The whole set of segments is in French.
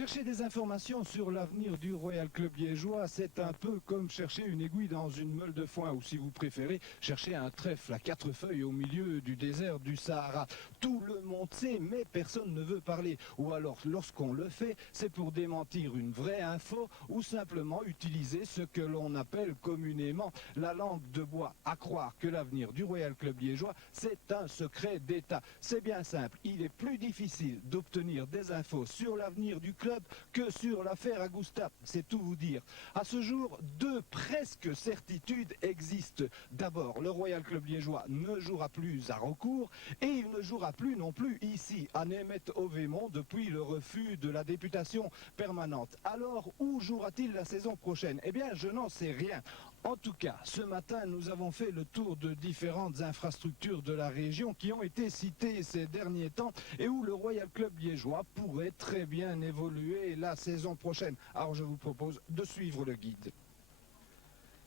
Chercher des informations sur l'avenir du Royal Club liégeois, c'est un peu comme chercher une aiguille dans une meule de foin, ou si vous préférez, chercher un trèfle à 4 feuilles au milieu du désert du Sahara. Tout le monde sait, mais personne ne veut parler. Ou alors, lorsqu'on le fait, c'est pour démentir une vraie info, ou simplement utiliser ce que l'on appelle communément la langue de bois. À croire que l'avenir du Royal Club liégeois, c'est un secret d'État. C'est bien simple, il est plus difficile d'obtenir des infos sur l'avenir du club que sur l'affaire Augusta, c'est tout vous dire. À ce jour, deux presque certitudes existent. D'abord, le Royal Club liégeois ne jouera plus à Raucourt et il ne jouera plus non plus ici, à Németh-Ovemont, depuis le refus de la députation permanente. Alors, où jouera-t-il la saison prochaine? Eh bien, je n'en sais rien. En tout cas, ce matin, nous avons fait le tour de différentes infrastructures de la région qui ont été citées ces derniers temps et où le Royal Club liégeois pourrait très bien évoluer la saison prochaine. Alors je vous propose de suivre le guide.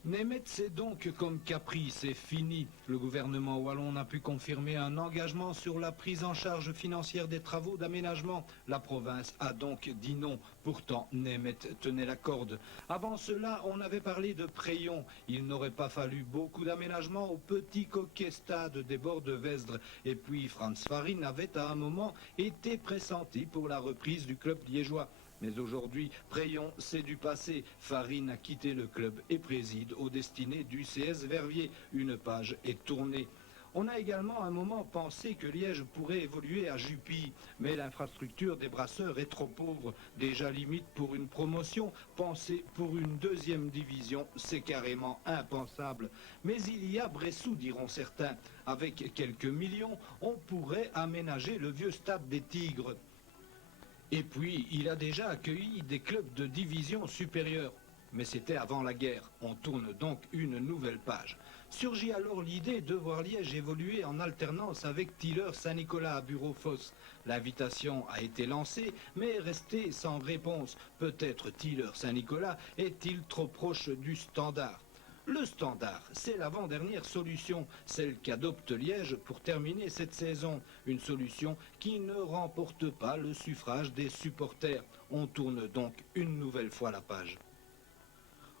Németh, c'est donc comme Capri, c'est fini. Le gouvernement wallon n'a pu confirmer un engagement sur la prise en charge financière des travaux d'aménagement. La province a donc dit non. Pourtant, Németh tenait la corde. Avant cela, on avait parlé de Préyon. Il n'aurait pas fallu beaucoup d'aménagement au petit coquet stade des bords de Vesdre. Et puis, Franz Farine avait à un moment été pressenti pour la reprise du club liégeois. Mais aujourd'hui, Préyon, c'est du passé. Farine a quitté le club et préside aux destinées du CS Verviers. Une page est tournée. On a également un moment pensé que Liège pourrait évoluer à Jupy, mais l'infrastructure des brasseurs est trop pauvre. Déjà limite pour une promotion, penser pour une deuxième division, c'est carrément impensable. Mais il y a Bressou, diront certains. Avec quelques millions, on pourrait aménager le vieux stade des Tigres. Et puis, il a déjà accueilli des clubs de division supérieure. Mais c'était avant la guerre. On tourne donc une nouvelle page. Surgit alors l'idée de voir Liège évoluer en alternance avec Tilleur-Saint-Nicolas à Bureau-Fosse. L'invitation a été lancée, mais est restée sans réponse. Peut-être Tilleur-Saint-Nicolas est-il trop proche du Standard. Le Standard, c'est l'avant-dernière solution, celle qu'adopte Liège pour terminer cette saison. Une solution qui ne remporte pas le suffrage des supporters. On tourne donc une nouvelle fois la page.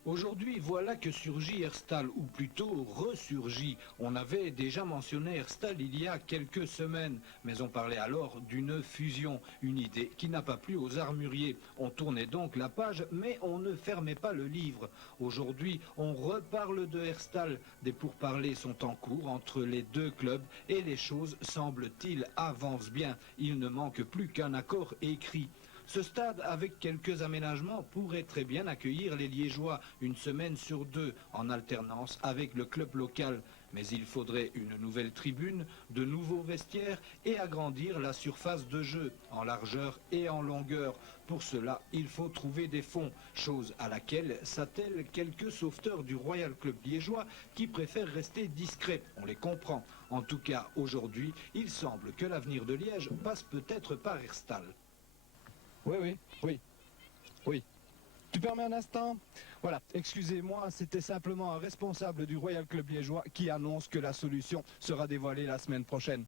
Aujourd'hui, voilà que surgit Herstal, ou plutôt ressurgit. On avait déjà mentionné Herstal il y a quelques semaines, mais on parlait alors d'une fusion, une idée qui n'a pas plu aux armuriers. On tournait donc la page, mais on ne fermait pas le livre. Aujourd'hui, on reparle de Herstal. Des pourparlers sont en cours entre les deux clubs et les choses, semble-t-il, avancent bien. Il ne manque plus qu'un accord écrit. Ce stade, avec quelques aménagements, pourrait très bien accueillir les Liégeois une semaine sur deux, en alternance avec le club local. Mais il faudrait une nouvelle tribune, de nouveaux vestiaires et agrandir la surface de jeu, en largeur et en longueur. Pour cela, il faut trouver des fonds, chose à laquelle s'attellent quelques sauveteurs du Royal Club liégeois qui préfèrent rester discrets. On les comprend. En tout cas, aujourd'hui, il semble que l'avenir de Liège passe peut-être par Herstal. Oui. Tu permets un instant? Voilà, excusez-moi, c'était simplement un responsable du Royal Club liégeois qui annonce que la solution sera dévoilée la semaine prochaine.